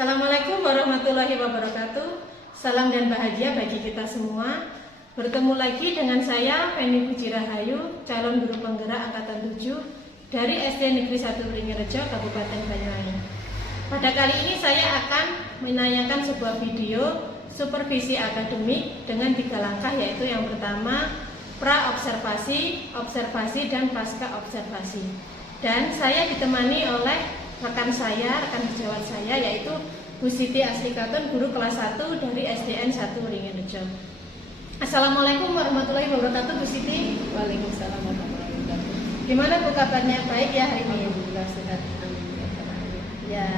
Assalamualaikum warahmatullahi wabarakatuh. Salam dan bahagia bagi kita semua. Bertemu lagi dengan saya Feni Puji Rahayu, calon guru penggerak angkatan 7 dari SD Negeri 1 Wringin-Rejo, Kabupaten Banyuwangi. Pada kali ini saya akan menayangkan sebuah video supervisi akademik dengan 3 langkah, yaitu yang pertama pra-observasi, observasi, dan pasca observasi. Dan saya ditemani oleh rekan sejawat saya, yaitu Bu Siti Aslikatun, guru kelas 1 dari SDN 1 Wringin-Rejo. Assalamualaikum warahmatullahi wabarakatuh, Bu Siti. Waalaikumsalam warahmatullahi wabarakatuh. Gimana Bu kabarnya? Baik ya hari ini? Alhamdulillah sehat. Ya,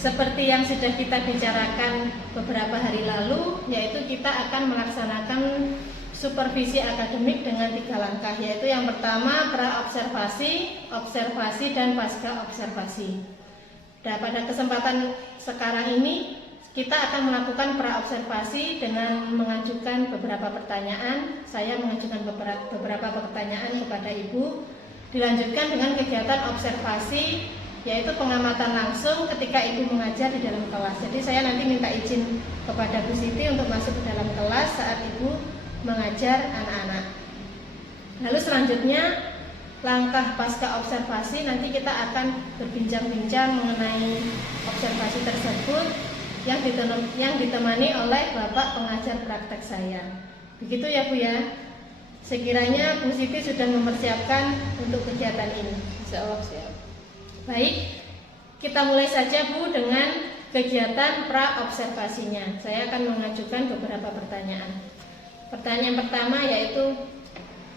seperti yang sudah kita bicarakan beberapa hari lalu, yaitu kita akan melaksanakan supervisi akademik dengan 3 langkah, yaitu yang pertama pra-observasi, observasi, dan pasca observasi. Dan pada kesempatan sekarang ini kita akan melakukan pra-observasi dengan mengajukan beberapa pertanyaan. Saya mengajukan beberapa pertanyaan kepada Ibu. Dilanjutkan dengan kegiatan observasi, yaitu pengamatan langsung ketika Ibu mengajar di dalam kelas. Jadi saya nanti minta izin kepada Bu Siti untuk masuk ke dalam kelas saat Ibu mengajar anak-anak. Lalu selanjutnya langkah pasca observasi, nanti kita akan berbincang-bincang mengenai observasi tersebut yang ditemani oleh Bapak pengajar praktek saya. Begitu ya Bu ya. Sekiranya Bu Siti sudah mempersiapkan untuk kegiatan ini. Insya Allah siap. Baik, kita mulai saja Bu dengan kegiatan pra-observasinya. Saya akan mengajukan beberapa pertanyaan. Pertanyaan pertama yaitu,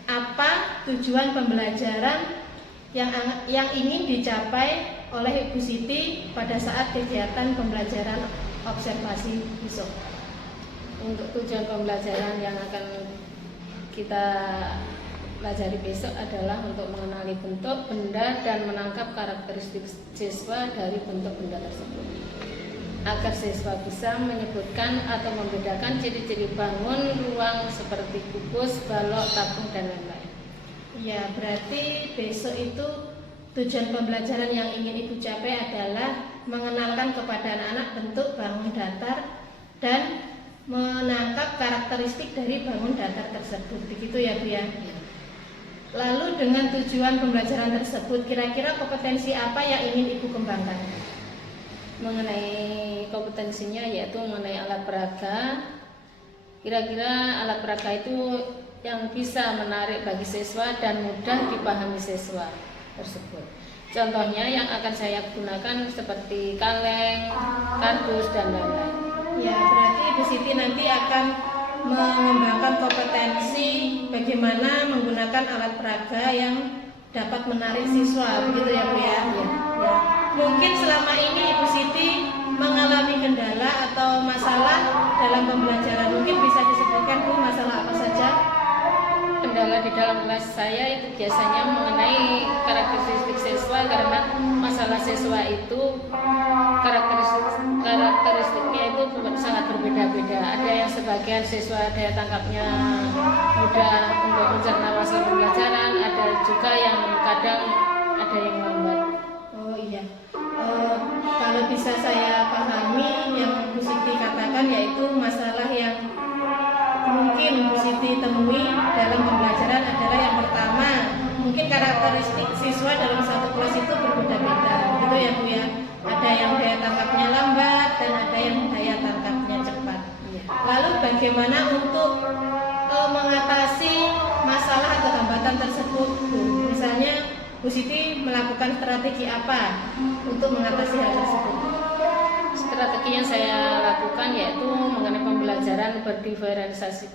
apa tujuan pembelajaran yang ingin dicapai oleh Ibu Siti pada saat kegiatan pembelajaran observasi besok? Untuk tujuan pembelajaran yang akan kita pelajari besok adalah untuk mengenali bentuk benda dan menangkap karakteristik siswa dari bentuk benda tersebut, agar siswa bisa menyebutkan atau membedakan ciri-ciri bangun ruang seperti kubus, balok, tabung, dan lain-lain. Ya, berarti besok itu tujuan pembelajaran yang ingin Ibu capai adalah mengenalkan kepada anak-anak bentuk bangun datar dan menangkap karakteristik dari bangun datar tersebut. Begitu ya Bu ya? Lalu dengan tujuan pembelajaran tersebut, kira-kira kompetensi apa yang ingin Ibu kembangkan? Mengenai kompetensinya yaitu mengenai alat peraga. Kira-kira alat peraga itu yang bisa menarik bagi siswa dan mudah dipahami siswa tersebut. Contohnya yang akan saya gunakan seperti kaleng, kardus, dan lain-lain. Ya, berarti Ibu Siti nanti akan mengembangkan kompetensi bagaimana menggunakan alat peraga yang dapat menarik siswa. Begitu ya Bu ya? Ya. Mungkin selama ini Ibu Siti mengalami kendala atau masalah dalam pembelajaran. Mungkin bisa disebutkan Bu, masalah apa saja? Kendala di dalam kelas saya itu biasanya mengenai karakteristik siswa, karena masalah siswa itu karakteristiknya itu sangat berbeda-beda. Ada yang sebagian siswa daya tangkapnya mudah untuk mencerna masalah pembelajaran, ada juga yang kadang ada yang lambat. Oh iya. Kalau bisa saya pahami yang Bu Siti katakan, yaitu masalah yang mungkin Bu Siti temui dalam pembelajaran adalah yang pertama, mungkin karakteristik siswa dalam satu kelas itu berbeda-beda, gitu ya Bu ya. Ada yang daya tangkapnya lambat dan ada yang daya tangkapnya cepat. Lalu bagaimana untuk mengatasi masalah atau hambatan tersebut Bu? Misalnya Bu Siti melakukan strategi apa untuk mengatasi hal tersebut? Strategi yang saya lakukan yaitu mengenai pembelajaran berdiferensiasi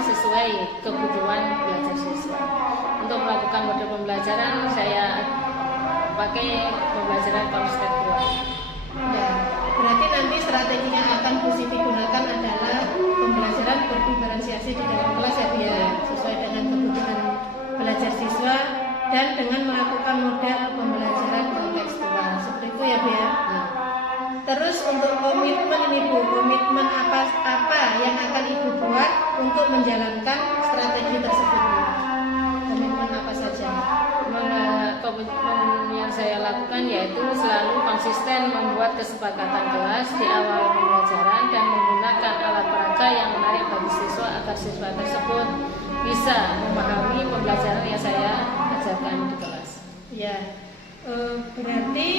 sesuai kebutuhan belajar siswa. Untuk melakukan model pembelajaran saya pakai pembelajaran konseptual. Ya, berarti nanti strategi yang akan Bu Siti gunakan adalah pembelajaran berdiferensiasi di dalam kelas ya Bu ya, sesuai dengan kebutuhan belajar siswa dan dengan melakukan model pembelajaran kontekstual. Seperti itu ya Bu ya. Terus untuk komitmen ini Bu, komitmen apa yang akan Ibu buat untuk menjalankan strategi tersebut Bu? Komitmen apa saja? Komitmen yang saya lakukan yaitu selalu konsisten membuat kesepakatan kelas di awal pembelajaran dan menggunakan alat peraga yang menarik bagi siswa agar siswa tersebut bisa memahami pembelajaran yang saya ajarkan di kelas. Ya, berarti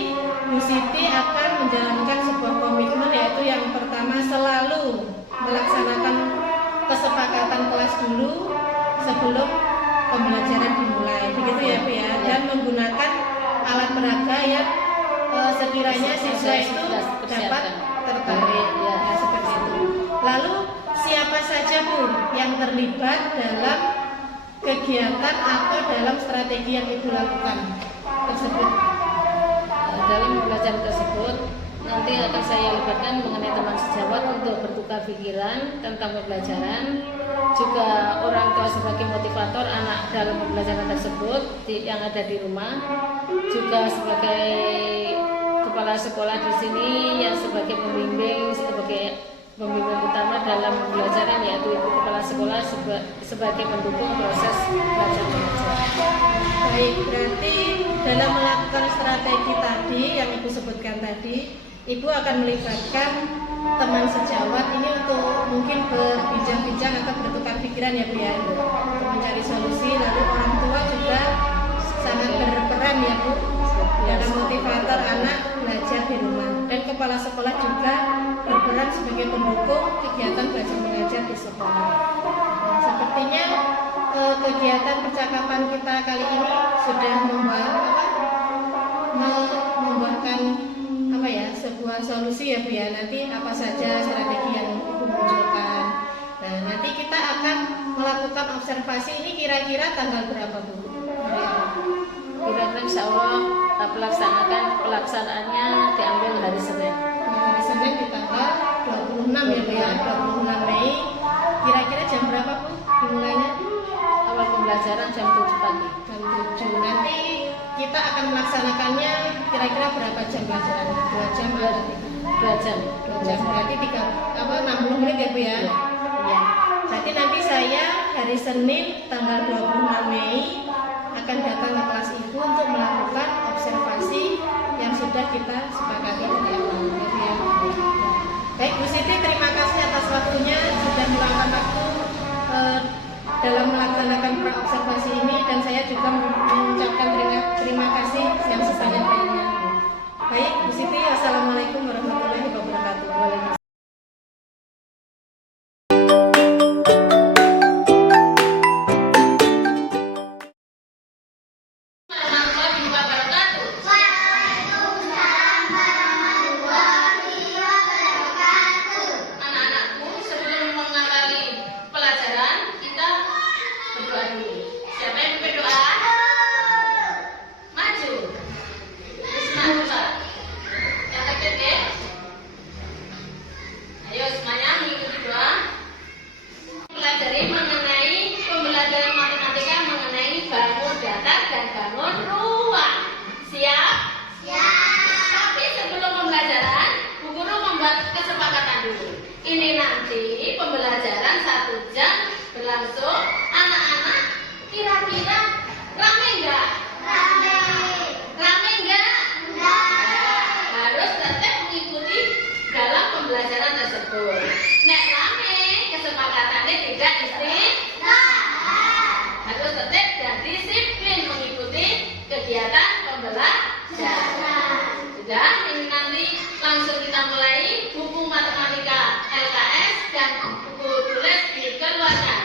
Bu Siti akan menjalankan sebuah komitmen, yaitu yang pertama selalu melaksanakan kesepakatan kelas dulu sebelum pembelajaran dimulai, begitu ya Bu ya, dan menggunakan alat peraga yang sekiranya siswa itu dapat tertarik, ya seperti itu. Lalu siapa saja Bu yang terlibat dalam kegiatan atau dalam strategi yang Ibu lakukan tersebut? Dalam pembelajaran tersebut nanti akan saya libatkan mengenai teman sejawat untuk bertukar pikiran tentang pembelajaran, juga orang tua sebagai motivator anak dalam pembelajaran tersebut yang ada di rumah, juga sebagai kepala sekolah di sini yang sebagai pembimbing utama dalam pembelajaran, yaitu ibu kepala sekolah sebagai pendukung proses belajar mengajar. Baik, berarti dalam melakukan strategi tadi yang Ibu sebutkan tadi, Ibu akan melibatkan teman sejawat ini untuk mungkin berbincang-bincang atau bertukar pikiran ya Bu ya, untuk mencari solusi. Lalu orang tua juga sangat berperan ya Bu dalam motivator anak belajar di rumah, dan kepala sekolah juga berperan sebagai pendukung kegiatan belajar mengajar di sekolah. Nah, sepertinya kegiatan percakapan kita kali ini sudah membuahkan sebuah solusi ya Bu ya. Nanti apa saja strategi yang Ibu munculkan. Nah, nanti kita akan melakukan observasi ini kira-kira tanggal berapa Bu? Kira-kira insya Allah pelaksanaannya diambil hari Senin. Hari Senin di tanggal 26 ya Bu ya, 26 Mei. Kira-kira jam berapa Bu dimulainya? Awal pembelajaran jam 7 pagi. Jam 7. Nanti kita akan melaksanakannya kira-kira berapa jam pelajaran? 2 jam atau 2 jam. 2 jam. Berarti 60 menit ya Bu ya? Iya. Berarti nanti saya hari Senin tanggal 26 Mei akan datang ke kelas Ibu untuk melakukan observasi yang sudah kita sepakati dari awal. Ya. Baik Bu Siti, terima kasih atas waktunya sudah meluangkan waktu dalam melaksanakan pra-observasi ini, dan saya juga mengucapkan terima kasih yang sebanyak-banyaknya. Baik Bu Siti, wassalamualaikum warahmatullahi wabarakatuh. Waalaikumsalam. Ini nanti pembelajaran 1 jam berlangsung. Anak-anak kira-kira rame enggak? Rame enggak? Harus tetap mengikuti dalam pembelajaran tersebut. Nek rame, kesepakatannya tidak harus tetap dan disiplin mengikuti kegiatan pembelajaran. Sudah, ini nanti langsung kita mulai. Buku matematika LKS dan buku tulis dikeluarkan.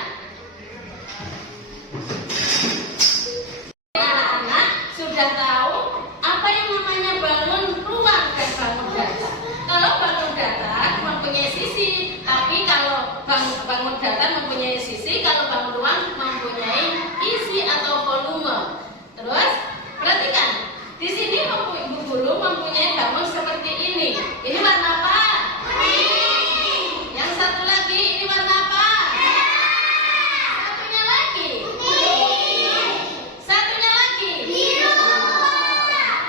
Anak-anak sudah tahu apa yang namanya bangun ruang dan bangun data. Kalau bangun data mempunyai sisi, tapi kalau bangun data mempunyai sisi, kalau bangun ruang mempunyai isi atau volume. Terus perhatikan, di sini Bu Guru mempunyai bangun seperti ini. Ini warna apa? Kuning. Yang satu lagi, ini warna apa? Satunya lagi. Satunya lagi. Biru.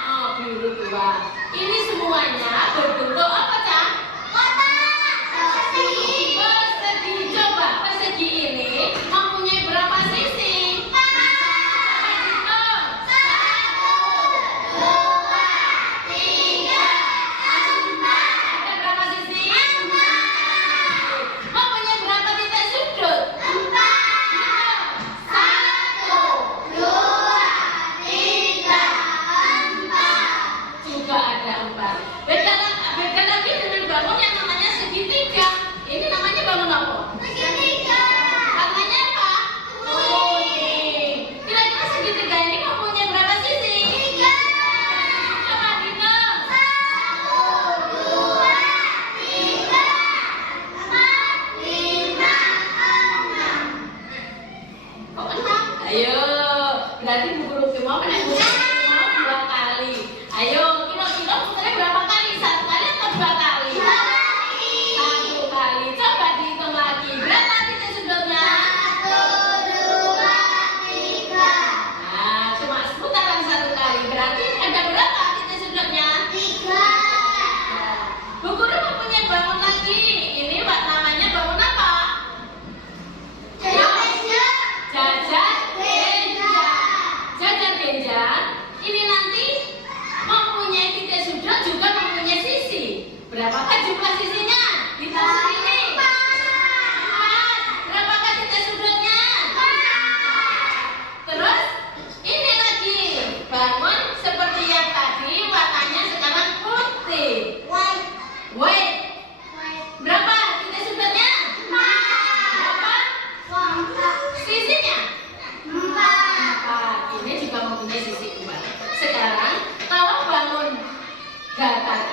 Oh, biru 2. Ini semuanya berbentuk apa, Cak? Persegi. Persegi. Coba persegi ini mempunyai berapa sisi? 1.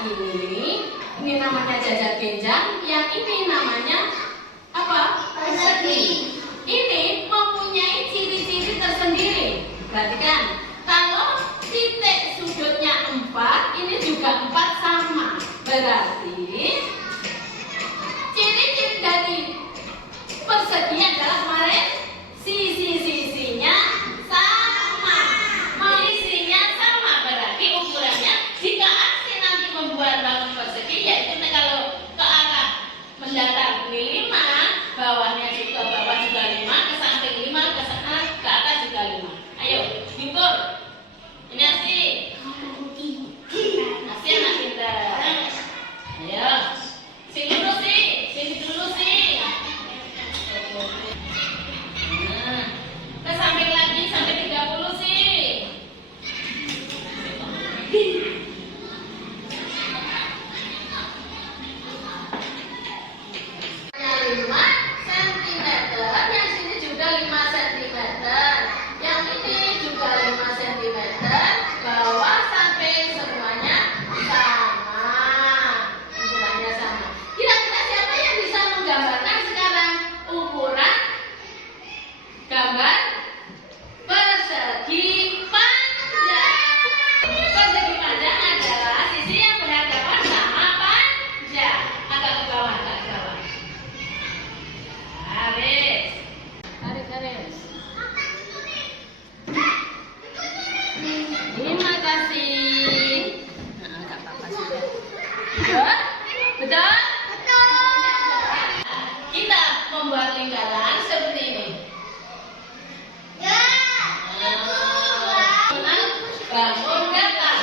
ini namanya jajar genjang, yang ini namanya apa? Persegi. Ini mempunyai ciri-ciri tersendiri. Perhatikan, kalau titik sudutnya 4, ini juga 4 sama. Berarti ciri-ciri dari persegi adalah kemarin sisi-sisinya sama, mengisinya sama. Berarti ukurannya jika aksi nanti membuat bangun persegi, yaitu kalau ke arah mendatar ini 5, bawahnya juga bawah juga 5, ke samping 5, ke atas juga 5. Ayo, diukur. Ini Asi. Asi anak pintar. Ayo, sini dulu sih, sini dulu sih. Nah, ke samping lagi sampai 30 sih. Terima kasih. Nah, enggak apa-apa sudah. Betul? Kita membuat lingkaran seperti ini. Bangun datar.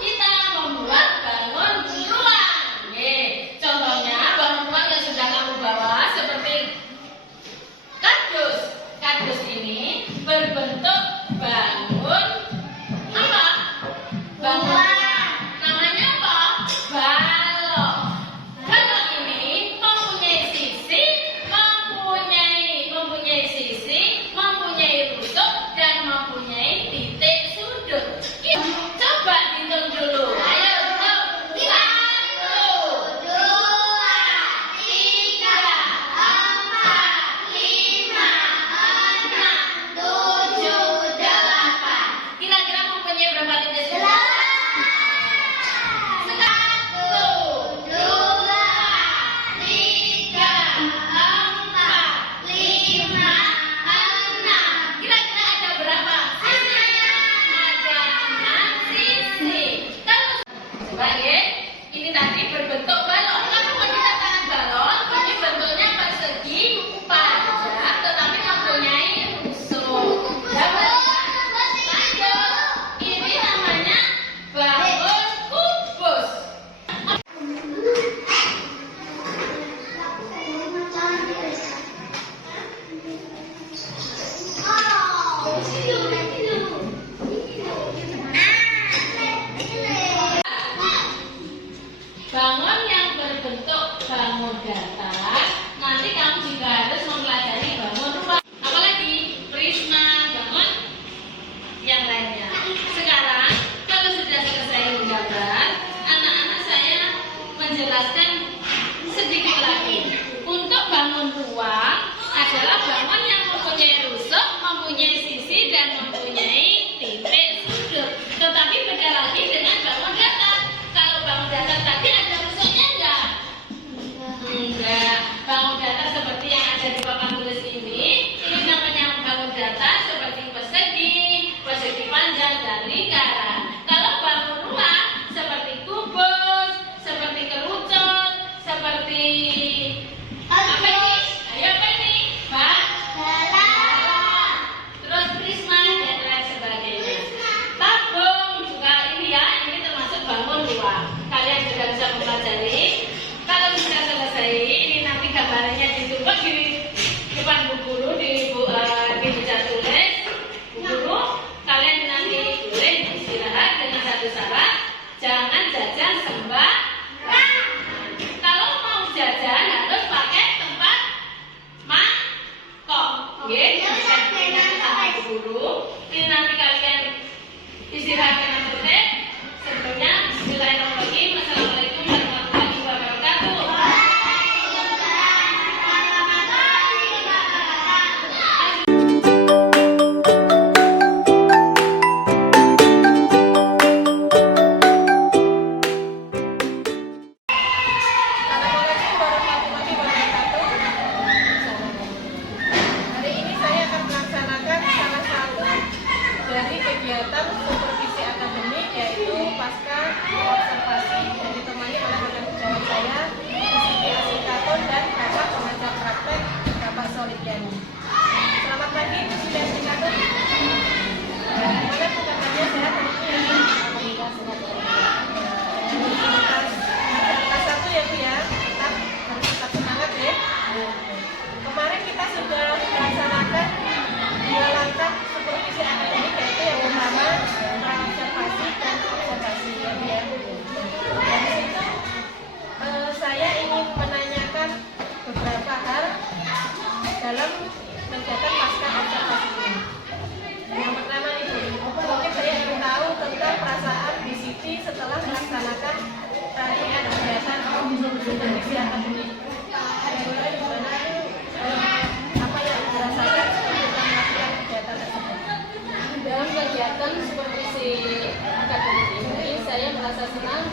Kita membuat bangun ruang. Contohnya bangun ruang yang sudah kamu bawa seperti kardus. Kardus ini berbentuk bangun apa? Bangun. Namanya apa? Balok. Balok ini mempunyai sisi, mempunyai sisi, mempunyai rusuk dan mempunyai titik sudut. Coba hitung dulu. Ayo hitung. 1, 2, 3, 4, 5, 6, 7, 8. Kira-kira mempunyai berapa titik sudut? 1, 2, 3, 4, 5, 6. Kira-kira ada berapa sisi? Ada 6 sisi. Kalau coba ya, ini tadi berbentuk balon. Kenapa mau dikatakan balon? Ini bentuknya persegi, panjang, tetapi mempunyai rusuk. Lanjut. Ini namanya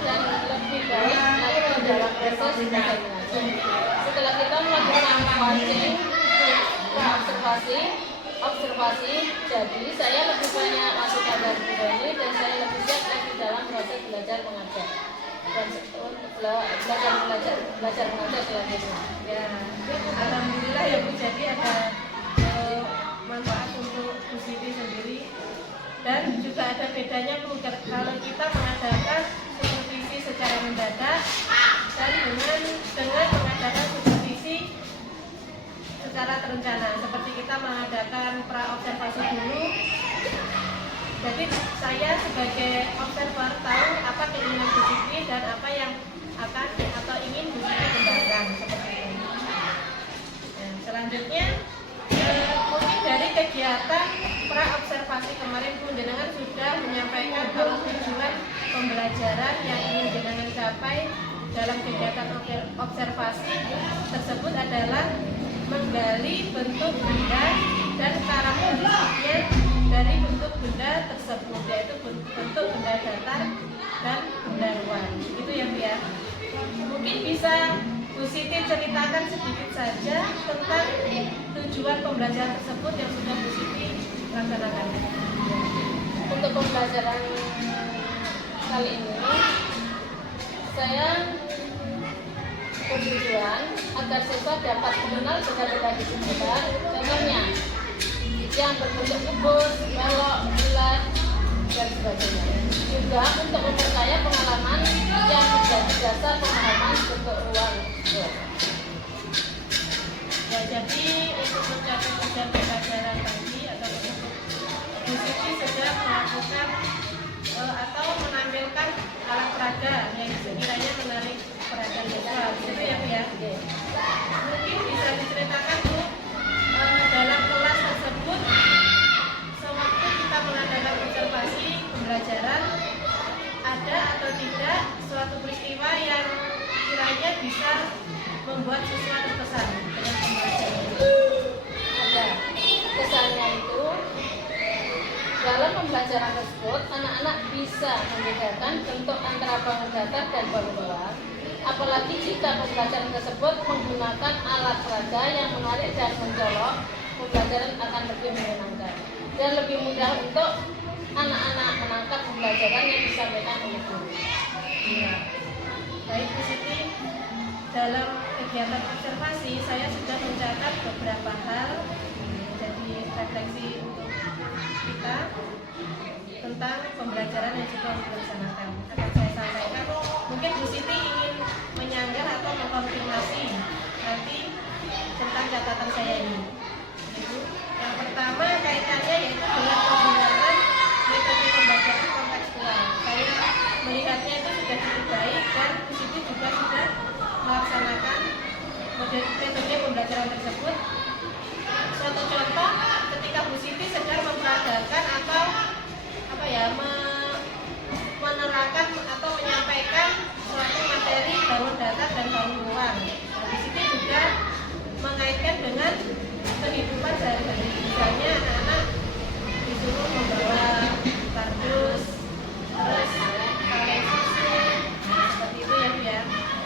dan lebih baik lagi dalam proses belajar mengajar. Setelah kita melakukan watching, observasi, jadi saya lebih banyak masukan dari Bu Doni dan saya lebih siap lagi dalam proses belajar mengajar dan belajar mengajar selanjutnya. Ya, alhamdulillah ya Bu, jadi ada manfaat untuk Bu Siti sendiri dan juga ada bedanya Bu kalau kita mengadakan supervisi secara mendadak dan dengan mengadakan supervisi secara terencana, seperti kita mengadakan pra-observasi dulu. Jadi saya sebagai observer tahu apa keinginan Bu Siti dan apa yang akan atau ingin Bu Siti kembangkan seperti ini. Nah, selanjutnya mungkin dari kegiatan pra-observasi kemarin Bu Jenengan sudah menyampaikan kalau tujuan pembelajaran yang ingin Jenengan capai dalam kegiatan observasi tersebut adalah menggali bentuk benda dan karakteristiknya dari bentuk benda tersebut, yaitu bentuk benda datar dan benda luar. Itu ya Bu ya. Mungkin bisa Bu Siti ceritakan sedikit saja tentang tujuan pembelajaran tersebut yang sudah Bu Siti laksanakan. Untuk pembelajaran kali ini saya bertujuan agar siswa dapat mengenal benda-benda di sekitar, contohnya yang berbentuk kubus, balok, bulat, dan sebagainya. Juga untuk memperkaya pengalaman yang menjadi dasar pemahaman bentuk ruang. Ya, jadi untuk mencapai tujuan pembelajaran tadi atau untuk Bu Siti sedang melakukan atau menampilkan alat peraga yang sekiranya menarik perhatian siswa, gitu ya Bu ya. Mungkin bisa diceritakan Bu, dalam kelas tersebut sewaktu kita mengadakan observasi pembelajaran ada atau tidak suatu peristiwa yang kiranya bisa membuat siswa terkesan dengan pembelajaran. Ada. Kesannya itu dalam pembelajaran tersebut anak-anak bisa membedakan bentuk antara bangun datar dan bangun luar. Apalagi jika pembelajaran tersebut menggunakan alat peraga yang menarik dan mencolok, pembelajaran akan lebih menyenangkan dan lebih mudah untuk anak-anak menangkap pembelajaran yang disampaikan oleh guru. Ya. Baik Bu Siti, dalam kegiatan observasi saya sudah mencatat beberapa hal, jadi refleksi untuk kita tentang pembelajaran yang sudah dilaksanakan. Akan saya sampaikan, mungkin Bu Siti ingin menyanggar atau mengkonfirmasi nanti tentang catatan saya ini. Yang pertama kaitannya yaitu dengan penggunaan metode pembelajaran kontekstual. Saya melihatnya itu sudah cukup baik dan Bu Siti juga sudah melaksanakan metode pembelajaran tersebut. Suatu contoh ketika Bu Siti sedang memperagakan atau menerangkan atau menyampaikan suatu materi bangun datar dan bangun luar. Bu Siti juga mengaitkan dengan kehidupan sehari-hari. Misalnya anak-anak disuruh membawa kardus, terus kaleng susu, seperti itu ya Bu ya.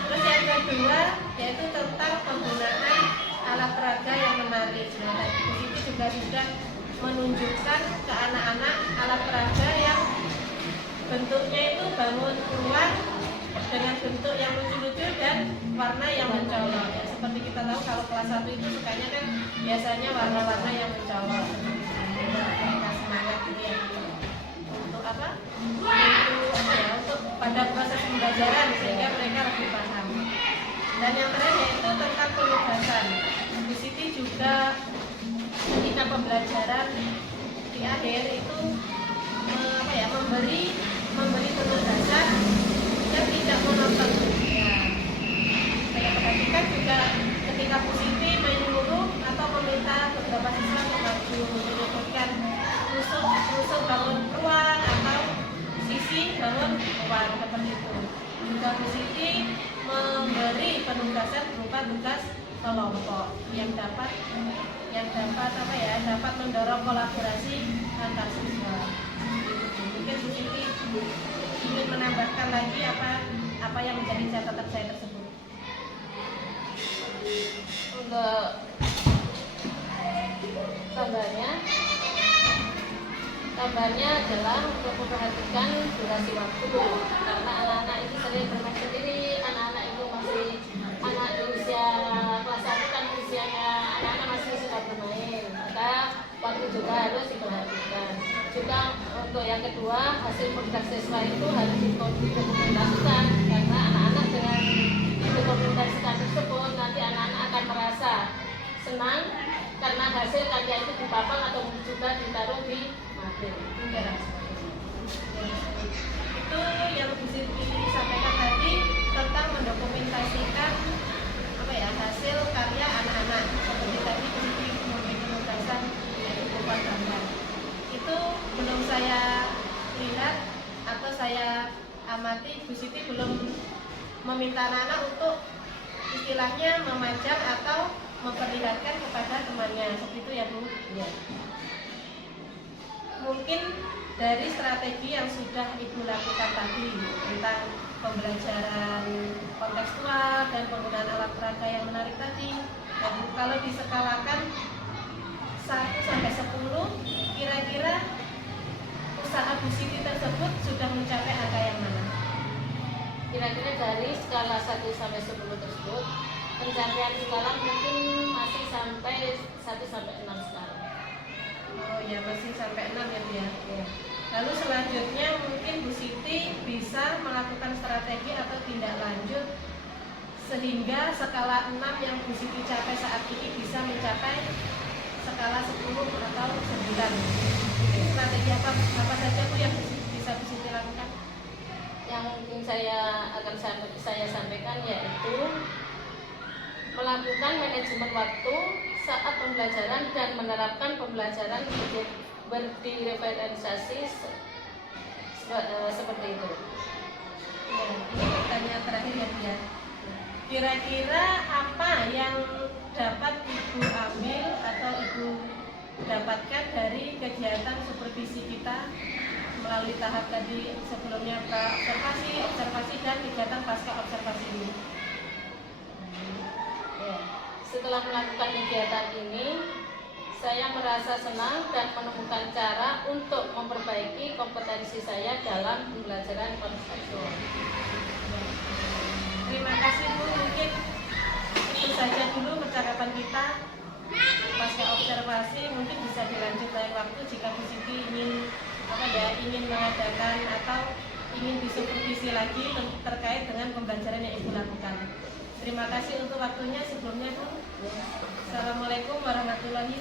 Terus yang kedua yaitu tentang penggunaan alat peraga yang menarik. Nah, Bu Siti juga sudah menunjukkan ke anak-anak alat peraga yang bentuknya itu bangun ruang dengan bentuk yang lucu-lucu dan warna yang mencolok. Ya, seperti kita tahu kalau kelas 1 itu sukanya kan biasanya warna-warna yang mencolok. Mereka semangat gitu ya. Untuk apa? Untuk pada proses pembelajaran sehingga mereka lebih paham. Dan yang terakhir yaitu tentang penugasan. Bu Siti juga ketika pembelajaran di akhir itu memberi penugasan yang tidak monoton. Ya, saya perhatikan juga ketika Bu Siti menyuruh atau meminta beberapa siswa untuk maju menyebutkan rusuk bangun ruang atau sisi bangun ruang seperti itu. Juga Bu Siti memberi penugasan berupa tugas kelompok yang dapat mendorong kolaborasi antar siswa. Mungkin Bu Siti ingin menambahkan lagi apa yang menjadi catatan saya tersebut. Untuk gambarnya adalah untuk memperhatikan durasi waktu, karena anak-anak itu sering bermain sendiri. Anak-anak itu masih anak di usia kelas 1 kan usianya anak-anak masih suka bermain, maka waktu juga harus diperhatikan. Juga untuk yang kedua, hasil produk siswa itu harus didokumentasikan, karena anak-anak dengan didokumentasikan tersebut nanti anak-anak akan merasa senang karena hasil karya itu dipapang atau juga ditaruh di mapel. Itu yang Bu Siti sampaikan tadi tentang mendokumentasikan hasil karya anak-anak. Seperti tadi Bu Siti memberi penugasan yaitu berupa gambar. Itu belum saya lihat atau saya amati, Bu Siti belum meminta anak-anak untuk istilahnya memajang atau memperlihatkan kepada temannya, seperti itu ya Bu? Ya. Mungkin dari strategi yang sudah Ibu lakukan tadi tentang pembelajaran kontekstual dan penggunaan alat peraga yang menarik tadi, ya Bu, kalau diskalakan 1 sampai 10, kira-kira usaha Bu Siti tersebut sudah mencapai angka yang mana? Kira-kira dari skala 1 sampai 10 tersebut, pencapaian sekarang mungkin masih sampai 1 sampai 6 sekarang. Oh ya, masih sampai 6 ya Bu ya. Ya. Lalu selanjutnya mungkin Bu Siti bisa melakukan strategi atau tindak lanjut sehingga skala 6 yang Bu Siti capai saat ini bisa mencapai skala 10 atau 9. Strategi apa saja Bu yang bisa Bu Siti lakukan? Yang mungkin saya sampaikan yaitu melakukan manajemen waktu saat pembelajaran dan menerapkan pembelajaran berdiferensiasi seperti itu. Ya, ini pertanyaan terakhir ya dia. Kira-kira apa yang dapat Ibu ambil atau Ibu dapatkan dari kegiatan supervisi kita melalui tahap tadi sebelumnya observasi dan kegiatan pasca observasi ini? Ya, setelah melakukan kegiatan ini, saya merasa senang dan menemukan cara untuk memperbaiki kompetensi saya dalam pembelajaran kontekstual. Terima kasih Bu, mungkin itu saja dulu percakapan kita pasca observasi. Mungkin bisa dilanjut lain waktu jika Bu Siti ingin mengadakan atau ingin disupervisi lagi terkait dengan pembelajaran yang Ibu lakukan. Terima kasih untuk waktunya sebelumnya Bu. Assalamualaikum warahmatullahi